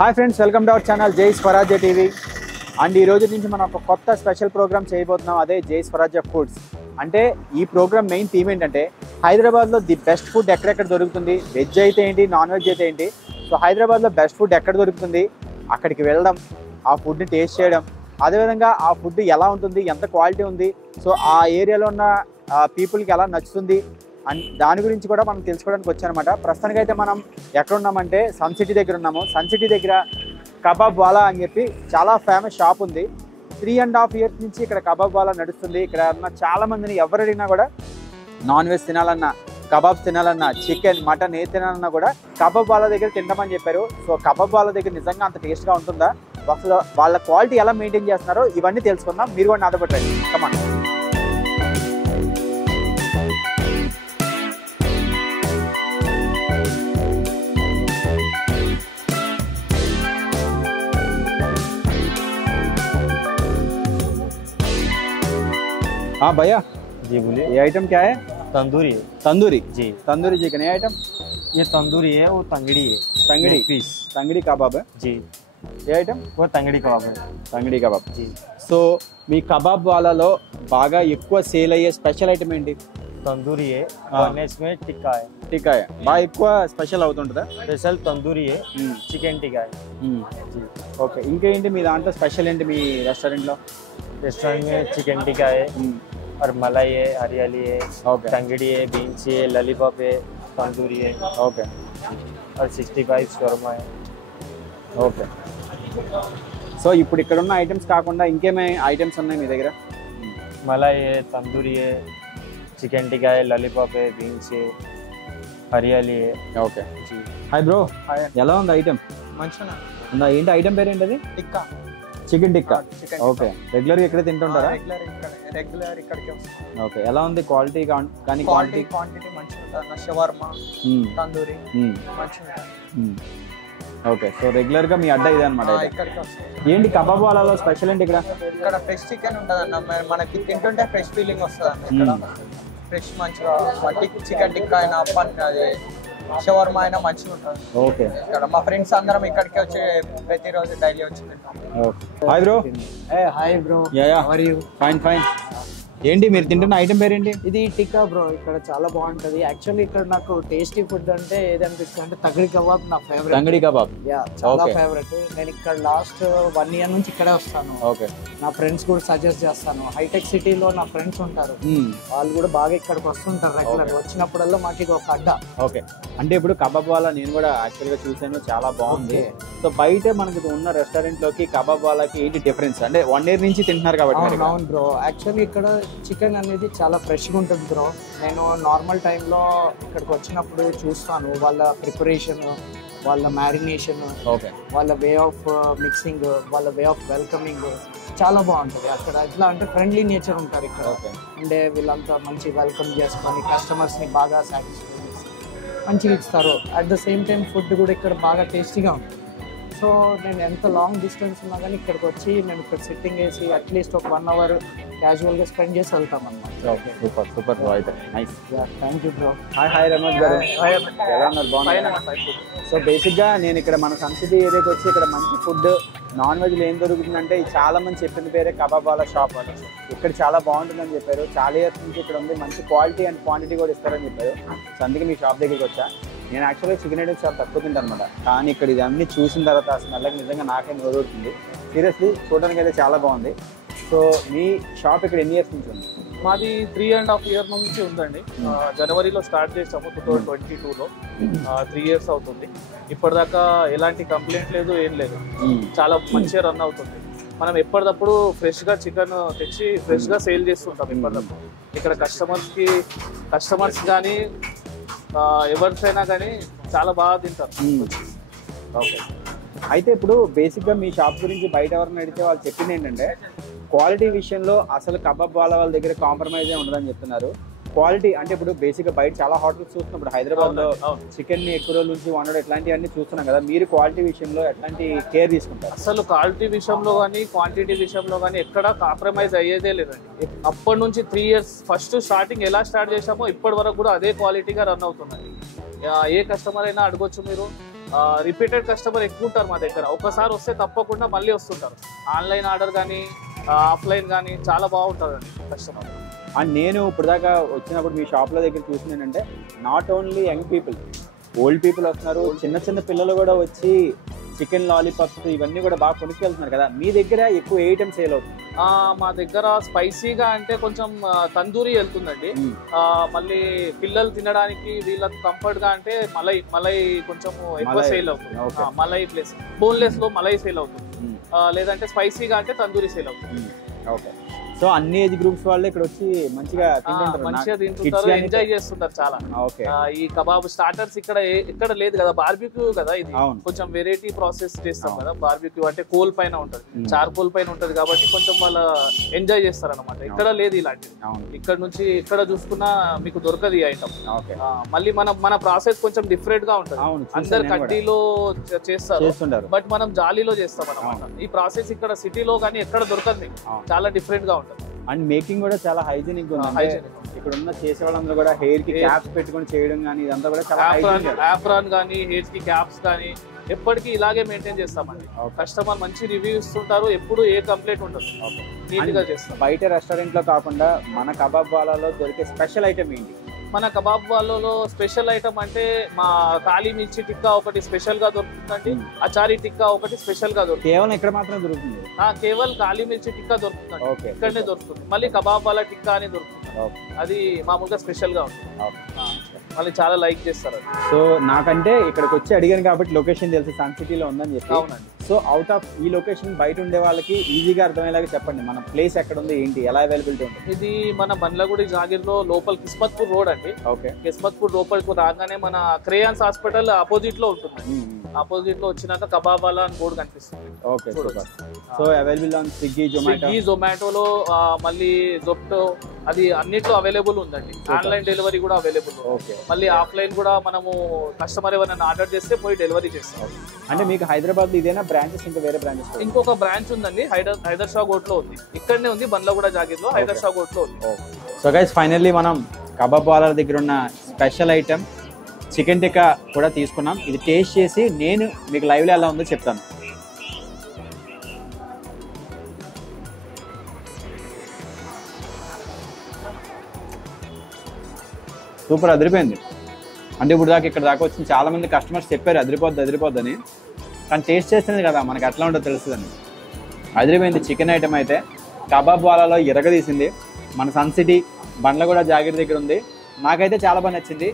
Hi friends, welcome to our channel జై స్వరాజ్య TV. And ఈ రోజు నుంచి మనం ఒక కొత్త స్పెషల్ ప్రోగ్రామ్ చేయబోతున్నాం, అదే జై స్వరాజ్య ఫుడ్స్. అంటే ఈ ప్రోగ్రామ్ మెయిన్ థీమ్ ఏంటంటే హైదరాబాద్లో ది బెస్ట్ ఫుడ్ ఎక్కడెక్కడ దొరుకుతుంది, వెజ్ అయితే ఏంటి, నాన్ వెజ్ అయితే ఏంటి. సో హైదరాబాద్లో బెస్ట్ ఫుడ్ ఎక్కడ దొరుకుతుంది, అక్కడికి వెళ్ళడం, ఆ ఫుడ్ని టేస్ట్ చేయడం, అదేవిధంగా ఆ ఫుడ్ ఎలా ఉంటుంది, ఎంత క్వాలిటీ ఉంది, సో ఆ ఏరియాలో ఉన్న పీపుల్కి ఎలా నచ్చుతుంది అండ్ దాని గురించి కూడా మనం తెలుసుకోవడానికి వచ్చానమాట. ప్రస్తుతానికి అయితే మనం ఎక్కడ ఉన్నామంటే సన్ సిటీ దగ్గర ఉన్నాము. సన్ సిటీ దగ్గర కబాబ్ వాలా అని చెప్పి చాలా ఫేమస్ షాప్ ఉంది. 3.5 years నుంచి ఇక్కడ కబాబ్ వాలా నడుస్తుంది. ఇక్కడ ఉన్న చాలా మందిని ఎవరు అడిగినా కూడా నాన్ వెజ్ తినాలన్నా, కబాబ్స్ తినాలన్నా, చికెన్ మటన్ ఏ తినాలన్నా కూడా కబాబ్ వాలా దగ్గర తింటామని చెప్పారు. సో కబాబ్ వాలా దగ్గర నిజంగా అంత టేస్ట్గా ఉంటుందా, అసలు వాళ్ళ క్వాలిటీ ఎలా మెయింటైన్ చేస్తున్నారో ఇవన్నీ తెలుసుకుందాం. మీరు కూడా నాతో పెట్టండి. కమాన్. हाँ भैया जी बोलिए। ये आइटम क्या है? तंदूरी है तंदूरी जी। तंदूरी चिकन ये आइटम ये तंदूरी है, वो तंगड़ी है। तंगड़ी पीस तंगड़ी कबाब है जी। ये आइटम वो तंगड़ी कबाब है तंगड़ी कबाब जी। సో మీ కబాబ్ వాలాలో బాగా ఎక్కువ సేల్ అయ్యే స్పెషల్ ఐటమ్ ఏంటి? तंदूरी है हाँ। और इसमें टिक्का है। టిక్కా బాగా ఎక్కువ స్పెషల్ అవుతుంటుందా? स्पेशल तंदूरी है, चिकन टिक्का है जी। ఓకే, ఇంకేంటి మీ దాంట్లో స్పెషల్ ఏంటి మీ రెస్టారెంట్లో? रेस्टोरेंट में चिकन टिक्का है और मलाई है, हरियाली है, ఓకే तंगड़ी है, बीन्स है, लॉलीपॉप है, तंदूरी है ఓకే और 65 शोरमा है। ఓకే. సో ఇప్పుడు ఇక్కడ ఉన్న ఐటమ్స్ కాకుండా ఇంకేమై ఐటమ్స్ ఉన్నాయి మీ దగ్గర? मलाई है, तंदूरी है, चिकन टिक्का है, लॉलीपॉप है, बीन्स है, हरियाली है ఓకే. जी। Hi bro, hi. ఎలా ఉంది ఐటమ్? మంచిగా ఉందా? ఏంటి ఐటమ్ పేరు ఏంటది? Tikka chicken tikka. Chicken okay, రెగ్యులర్గా ఇక్కడే తింటుంటారా? రెగ్యులర్ ఇక్కడికి వస్తుంది. ఓకే, ఎలా ఉంది క్వాలిటీ? కానీ క్వాంటిటీ మంచిగా ఉంటుంది. షవర్మా, తందూరి మంచిగా ఉంటుంది. ఓకే, సో రెగ్యులర్ గా మీ అడ్డా ఇదే అనమాట. ఇక్కడికి వస్తుంది. ఏంటి కబాబ్ వాలాలో స్పెషల్ ఏంటి ఇక్కడ? ఇక్కడ ఫ్రెష్ చికెన్ ఉంటుంది అన్న, మనకి తింటుంటే ఫ్రెష్ ఫీలింగ్ వస్తుంది అన్న. ఇక్కడ ఫ్రెష్ మంచిగా చికెన్ టిక్కా అయినా అది షవర్మా అయినా మంచిగా ఉంటుంది. ఓకే, ఇక్కడ మా ఫ్రెండ్స్ అందరం ఇక్కడికి వచ్చి ప్రతిరోజు డైలీ వచ్చి తింటాం. Hi bro. Hi bro, yeah how are you? Fine fine. ఏంటి మీరు తింటున్న ఐటమ్ పేరు ఏంటి? ఇది టిక్కా బ్రో. ఇక్కడ చాలా బాగుంటది. యాక్చువల్లీ ఇక్కడ నాకు టేస్టీ ఫుడ్ అంటే ఏదనిపిస్తుంది అంటే తగడి కబాబ్ నా ఫేవరెట్. తంగడి కబాబ్ చాలా Okay. ఫేవరెట్. నేను ఇక్కడ లాస్ట్ 1 year నుంచి ఇక్కడే వస్తాను. ఓకే. నా ఫ్రెండ్స్ కూడా సజెస్ట్ చేస్తాను. హైటెక్ సిటీలో నా ఫ్రెండ్స్ ఉంటారు, వాళ్ళు కూడా బాగా ఇక్కడికి వస్తుంటారు రెగ్యులర్. వచ్చినప్పుడల్లా మాకు ఇది ఒక అడ్డా. ఓకే, అంటే ఇప్పుడు కబాబ్ వాలా నేను కూడా యాక్చువల్ గా చూసాను, చాలా బాగుంది. సో బయట మనకి ఉన్న రెస్టారెంట్ లోకి కబాబ్ వాలాకి ఏంటి డిఫరెన్స్? అంటే 1 year నుంచి తింటున్నారు కాబట్టి మీరు. అవును బ్రో. యాక్చువల్లీ ఇక్కడ చికెన్ అనేది చాలా ఫ్రెష్గా ఉంటుంది బ్రో. నేను నార్మల్ టైంలో ఇక్కడికి వచ్చినప్పుడు చూస్తాను వాళ్ళ ప్రిపరేషన్, వాళ్ళ మ్యారినేషన్, ఓకే, వాళ్ళ వే ఆఫ్ మిక్సింగ్, వాళ్ళ వే ఆఫ్ వెల్కమింగ్ చాలా బాగుంటుంది. అక్కడ ఎట్లా అంటే ఫ్రెండ్లీ నేచర్ ఉంటారు ఇక్కడ. ఓకే, అంటే వీళ్ళంతా మంచి వెల్కమ్ చేసుకొని కస్టమర్స్ని బాగా సాటిస్ఫై చేసి మంచిగా ఇస్తారు. At the same time food కూడా ఇక్కడ బాగా టేస్టీగా ఉంటుంది. సో నేను ఎంత లాంగ్ డిస్టెన్స్ ఉన్నా కానీ ఇక్కడికి వచ్చి మేము ఇక్కడ సిట్టింగ్ వేసి అట్లీస్ట్ ఒక 1 hour క్యాజువల్గా స్పెండ్ చేసి వెళ్తాం అన్నమాట. Okay, super super bro. అయితే nice. Thank you bro. Hi Ramesh garu, ఎలా ఉన్నారు? బాగున్నారు. సో బేసిక్గా నేను ఇక్కడ మన సన్ సిటీ ఏరియాకి వచ్చి ఇక్కడ మంచి ఫుడ్ నాన్ వెజ్లో ఏం దొరుకుతుందంటే చాలా మంది చెప్పిన పేరే కబాబ్ వాలా షాప్ అని. ఇక్కడ చాలా బాగుంటుందని చెప్పారు. చాలా ఇయర్స్ నుంచి ఇక్కడ ఉంది, మంచి క్వాలిటీ అండ్ క్వాంటిటీ కూడా ఇస్తారని చెప్పారు. సో అందుకే మీ షాప్ దగ్గరికి వచ్చా. నేను యాక్చువల్గా చికెన్ ఐటమ్స్ చాలా తక్కువ తింటాను అనమాట, కానీ ఇక్కడ ఇది అన్ని చూసిన తర్వాత ఆ స్మెల్కి నిజంగా నాకే నోరుతుంది. సీరియస్లీ చూడడానికి అయితే చాలా బాగుంది. సో మీ షాప్ ఇక్కడ ఎన్ని ఇయర్స్ నుంచి ఉంది? మాది 3.5 year నుంచి ఉందండి. జనవరిలో స్టార్ట్ చేసాము 2022లో. 3 years అవుతుంది. ఇప్పటిదాకా ఎలాంటి కంప్లైంట్ లేదు, ఏం లేదు. చాలా మంచిగా రన్ అవుతుంది. మనం ఎప్పటికప్పుడు ఫ్రెష్గా చికెన్ తెచ్చి ఫ్రెష్గా సేల్ చేస్తుంటాం ఎప్పటికప్పుడు. ఇక్కడ కస్టమర్స్ కానీ ఎవరికైనా కానీ చాలా బాగా తింటారు. ఓకే, అయితే ఇప్పుడు బేసిక్గా మీ షాప్ గురించి బయట ఎవరిని అడిగితే వాళ్ళు చెప్పింది ఏంటంటే క్వాలిటీ విషయంలో అసలు కబాబ్ వాళ్ళ దగ్గర కాంప్రమైజ్ ఉండదని చెప్తున్నారు. క్వాలిటీ అంటే ఇప్పుడు బేసిక్గా బయట చాలా హోటల్స్ చూస్తున్నాం. ఇప్పుడు హైదరాబాద్లో చికెన్ ని ఎక్కువ రోజుల నుంచి వండడం ఇట్లాంటివన్నీ చూస్తున్నాం కదా. మీరు క్వాలిటీ విషయంలో ఎట్లాంటి కేర్ తీసుకుంటారు? అసలు క్వాలిటీ విషయంలో కానీ క్వాంటిటీ విషయంలో కానీ ఎక్కడ కాంప్రమైజ్ అయ్యేదే లేదండి. అప్పటి నుంచి 3 years ఫస్ట్ స్టార్టింగ్ ఎలా స్టార్ట్ చేసామో ఇప్పటి వరకు కూడా అదే క్వాలిటీగా రన్ అవుతుందండి. ఏ కస్టమర్ అయినా అడగొచ్చు మీరు, రిపీటెడ్ కస్టమర్ ఎక్కువ ఉంటారు మా దగ్గర. ఒకసారి వస్తే తప్పకుండా మళ్ళీ వస్తుంటారు. ఆన్లైన్ ఆర్డర్ కానీ ఆఫ్లైన్ కానీ చాలా బాగుంటుందండి కస్టమర్. అండ్ నేను ఇప్పుడు దాకా వచ్చినప్పుడు మీ షాప్లో దగ్గర చూసింది ఏంటంటే not only young people, old people వస్తున్నారు, చిన్న చిన్న పిల్లలు కూడా వచ్చి చికెన్ లాలీపాప్స్ ఇవన్నీ కూడా బాగా కొనుక్కెళ్తున్నారు కదా. మీ దగ్గర ఎక్కువ ఏ ఐటమ్ సేల్ అవుతుంది? మా దగ్గర స్పైసీగా అంటే కొంచెం తందూరి వెళ్తుందండి. మళ్ళీ పిల్లలు తినడానికి వీళ్ళకి కంఫర్ట్ గా అంటే మలై కొంచెం ఎక్కువ సేల్ అవుతుంది. మలై ప్లస్ బోన్లెస్ లో మలై సేల్ అవుతుంది. లేదంటే స్పైసీగా అంటే తందూరి సేల్ అవుతుంది. ఓకే. సో అన్ని ఏజ్ గ్రూప్స్ వాళ్ళు ఇక్కడ వచ్చి మంచిగా తింటుంటారు, ఎంజాయ్ చేస్తుంటారు చాలా. ఈ కబాబ్ స్టార్టర్స్ ఇక్కడ లేదు కదా, బార్బిక్యూ కదా ఇది, కొంచెం వెరైటీ ప్రాసెస్ చేస్తాం కదా. బార్బిక్యూ అంటే కోల్ పైన ఉంటది, చార్కోల్ పైన ఉంటది కాబట్టి కొంచెం వాళ్ళ ఎంజాయ్ చేస్తారు అనమాట. ఇక్కడ లేదు ఇలాంటిది. ఇక్కడ నుంచి ఎక్కడ చూసుకున్నా మీకు దొరకదు ఈ ఐటమ్. మళ్ళీ మన ప్రాసెస్ కొంచెం డిఫరెంట్ గా ఉంటది. అందరు కడ్డీలో చేస్తారు, బట్ మనం జాలీలో చేస్తాం అనమాట. ఈ ప్రాసెస్ ఇక్కడ సిటీలో కానీ ఎక్కడ దొరకదు, చాలా డిఫరెంట్ గా ఉంటుంది. అండ్ మేకింగ్ కూడా చాలా హైజీనిక్ ఉంది. ఇక్కడ ఉన్న చేసే వాళ్ళందరూ కూడా హెయిర్ కి క్యాప్స్ పెట్టుకొని చేయడం కానీ ఇదంతా కూడా చాలా ఆప్రాన్ కానీ హెయిర్ కి క్యాప్స్ కానీ ఎప్పటికీ ఇలాగే మెయింటైన్ చేస్తామండి. కస్టమర్ మంచి రివ్యూ ఇస్తుంటారు, ఎప్పుడు ఏ కంప్లైంట్ ఉండదు, నీట్ గా చేస్తాం. బయట రెస్టారెంట్ లో కాకుండా మన కబాబ్ వాలాలో దొరికే స్పెషల్ ఐటమ్ ఏంటి? మన కబాబ్ వాళ్ళలో స్పెషల్ ఐటమ్ అంటే మా కాళీ మిర్చి టిక్కా ఒకటి స్పెషల్ గా దొరుకుతుందండి. అచారీ టిక్కా ఒకటి స్పెషల్ గా దొరుకుతుంది. కేవలం ఇక్కడ మాత్రమే దొరుకుతుంది? కేవలం కాళీ మిర్చి టిక్కా దొరుకుతుంది, ఇక్కడనే దొరుకుతుంది. మళ్ళీ కబాబ్ వాళ్ళ టిక్కా అని దొరుకుతుంది, అది మామూలుగా స్పెషల్ గా ఉంటుంది. మళ్ళీ చాలా లైక్ చేస్తారు. సో నాకంటే ఇక్కడికి వచ్చి అడిగాను కాబట్టి లొకేషన్ తెలుసు, సన్ సిటీలో ఉందని చెప్పి. అవునండి. సో అవుట్ ఆఫ్ ఈ లొకేషన్ బయట ఉండే వాళ్ళకి ఈజీగా అర్థమయ్యేలాగా చెప్పండి, మన ప్లేస్ ఎక్కడ ఉంది, ఏంటి, ఎలా అవైలబిలిటీ ఉంటుంది? ఇది మన బండ్లగూడి జాగిర్లో లోపల కిస్మత్పూర్ రోడ్ అండి. ఓకే. కిస్మత్పూర్ లోపలికి రాగానే మన క్రేయాన్స్ హాస్పిటల్ ఆపోజిట్ లో ఉంటుంది. ఆపోజిట్ లో వచ్చినాక కబాబ్ వాలా అని బోర్డు కనిపిస్తుంది. Okay. So available on Swiggy, జొమాటోలో మళ్ళీ జొప్టో అది అన్నిట్లో అవైలబుల్ ఉందండి. ఆన్లైన్ డెలివరీ కూడా అవైలబుల్. మళ్ళీ ఆఫ్లైన్ కూడా మనము కస్టమర్ ఎవరైనా ఆర్డర్ చేస్తే పోయి డెలివరీ చేస్తాం. అంటే మీకు హైదరాబాద్ లో ఇదేనా బ్రాంచెస్, ఇంకా వేరే బ్రాంచెస్? ఇంకొక బ్రాంచ్ ఉందండి, హైదర్ షా గోట్ లో ఉంది. ఇక్కడనే ఉంది బండ్లగూడ జాగిర్ లో, హైదర్ షా గోట్ లో ఉంది. సో గైస్ ఫైనల్లీ మనం కబాబ్ వాలా దగ్గర ఉన్న స్పెషల్ ఐటమ్ చికెన్ టిక్కా కూడా తీసుకున్నాం. ఇది టేస్ట్ చేసి నేను మీకు లైవ్లో ఎలా ఉందో చెప్తాను. సూపర్, అదిరిపోయింది. అంటే ఇప్పుడు దాకా ఇక్కడ దాకా వచ్చిన చాలా మంది కస్టమర్స్ చెప్పారు అదిరిపోద్దని, కానీ టేస్ట్ చేస్తేనే కదా మనకు ఎట్లా ఉంటుందో తెలుస్తుందని. అదిరిపోయింది చికెన్ ఐటమ్ అయితే. కబాబ్ వాలాలో ఇరగదీసింది. మన సన్ సిటీ బండ్లగూడ జాగిర్ దగ్గర ఉంది. నాకైతే చాలా బాగా నచ్చింది.